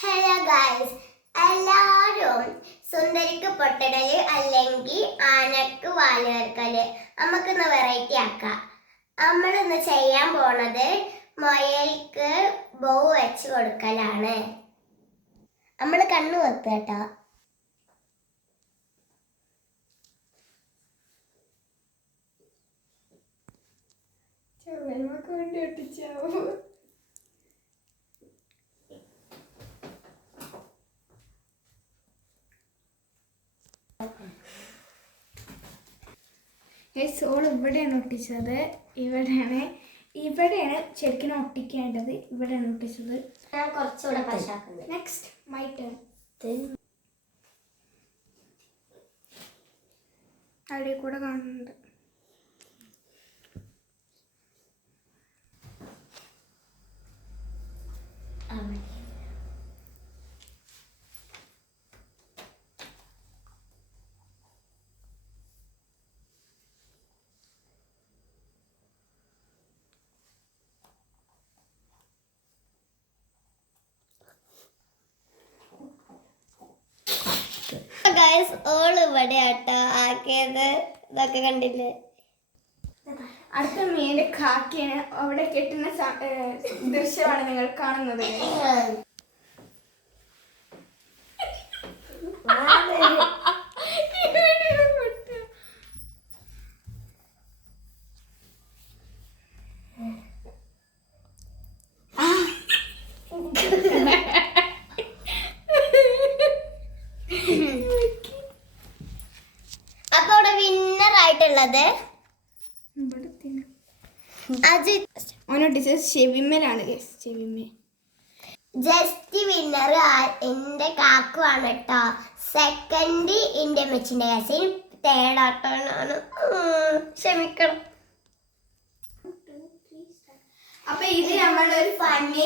Hello guys, എല്ലാവരും സുന്ദരിക്ക് പൊട്ടടല് അല്ലെങ്കിൽ ആനക്ക് വാലുകർക്കല് നമുക്കിന്ന് വെറൈറ്റി ആക്കാം. നമ്മളിന്ന് ചെയ്യാൻ പോണത് മുയൽക്ക് ബോ വെച്ച് കൊടുക്കലാണ്. നമ്മൾ കണ്ണു വെക്കുക കേട്ടോ. വേണ്ടി ഒട്ടിച്ചാവോ? സോൾ ഇവിടെയാണ് ഒട്ടിച്ചത്. ഇവിടെയാണ് ശരിക്കും ഒട്ടിക്കേണ്ടത്. ഇവിടെയാണ് ഒട്ടിച്ചത്. ഞാൻ കുറച്ചുകൂടെ പശാക്കുന്നത്. Next my turn. അവിടെ കൂടെ കാണുന്നുണ്ട്. ഗൈസ്, ഓൾ ഇവിടെ ആട്ടോ ആക്കിയത്. ഇതൊക്കെ കണ്ടില്ലേ? അടുത്ത മീൻ്റെ കാക്കയാണ് അവിടെ കെട്ടുന്ന ദൃശ്യമാണ് നിങ്ങൾ കാണുന്നത്. അപ്പൊ ഇവിടെ വിന്നർ ആയിട്ടുള്ളത് ചെവിമേലാണ്. ചെവിമേ ജസ്റ്റ് വിന്നർ എന്റെ കാക്കുവാണ് കേട്ടോ. സെക്കൻഡ് എന്റെ മെച്ചിന്റെ കസിൻ, തേർഡ് ആട്ടോനാണ്. ക്ഷമിക്കണം. അപ്പൊ ഇത് നമ്മളൊരു ഫണ്ണി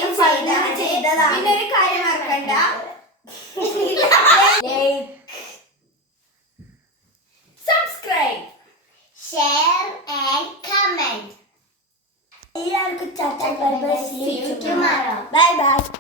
ചെയ്തതാണ്. പിന്നെ ഒരു കാര്യം മറക്കണ്ട, സബ്സ്ക്രൈബ്, ഷെയർ ആൻഡ് കമന്റ്. എല്ലാവർക്കും ബൈ ബൈ.